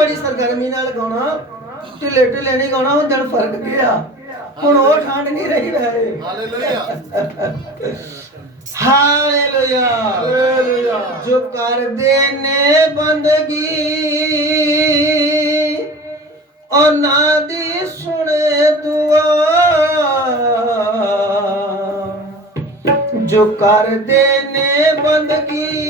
ਬੜੀ ਸਰਗਰਮੀ ਨਾਲ ਗਾਉਣਾ ਢਿੱਲੇ ਢਿੱਲੇ ਨਹੀਂ ਗਾਉਣਾ ਹੁਣ ਦਿਨ ਫ਼ਰਕ ਗਿਆ ਹੁਣ ਉਹ ਠੰਡ ਨਹੀਂ ਰਹੀ ਵੈਸੇ। ਹਾਲੇਲੂਇਆ। ਹਾਲੇਲੂਇਆ। ਹਾਲੇਲੂਇਆ। ਜੋ ਕਰਦੇ ਨੇ ਬੰਦਗੀ। ਉਹਨਾਂ ਦੀ ਸੁਣੇ ਦੁਆ। ਜੋ ਕਰਦੇ ਨੇ ਬੰਦਗੀ।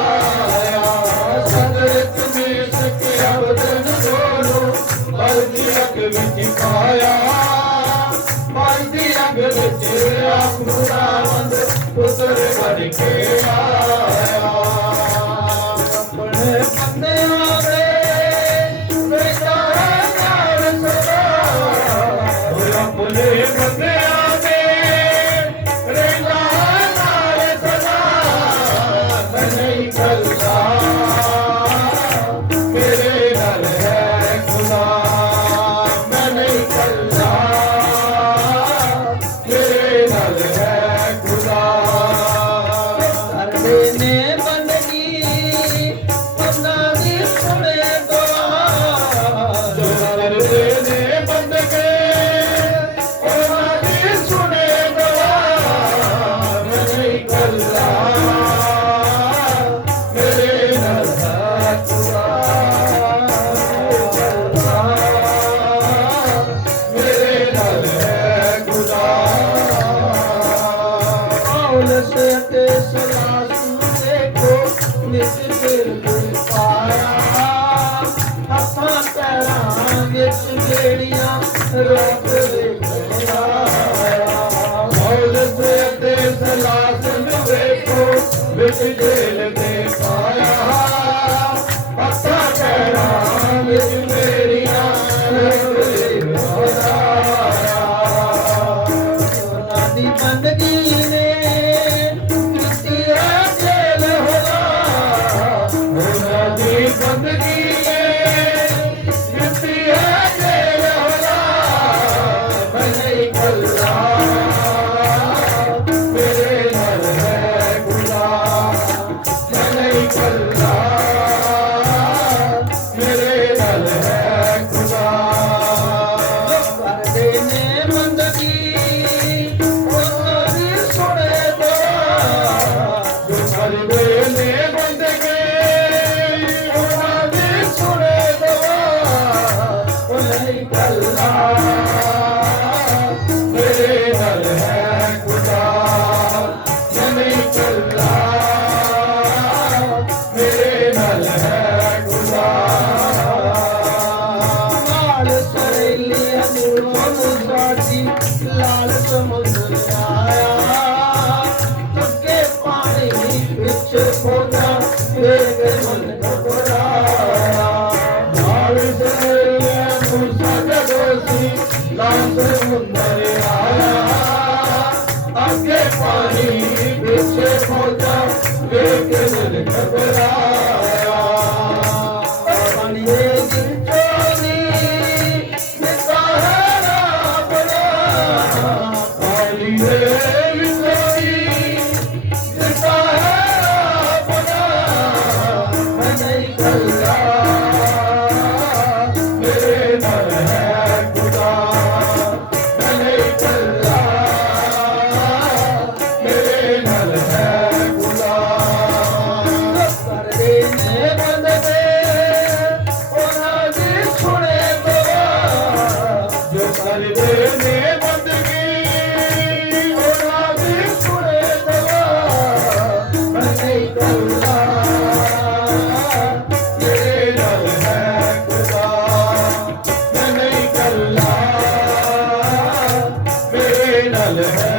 ਆਇਆ। ਬੰਦੀ ਰੰਗ ਵਿੱਚ ਆਪੂਰਾ ਵੰਦ ਪੁੱਤਰ ਬਣ ਕੇ ਆਇਆ ਆਪਣੇ ਵਿੱਚ ਜਿਹੜੀਆਂ ਰੋਕ ਵੇਖਿਆ ਮੌਲਦ ਤੇ ਸਲਾਸ ਨੂੰ ਵੇਖੋ, ਵਿੱਚ ਜੇਲ ਦੇ ਪਾਇਆ। ਪਤਾ ਕਹਿਣਾ ਵਿੱਚ ਮੇਰੀਆਂ ਰੋਕ ਵੇਖਿਆ ਨਾਦੀ ਬੰਦ ਰੰਗ ਉੰਦਰ ਆਇਆ ਅੱਗੇ ਪਾਣੀ ਪਿੱਛੇ 안녕하세요.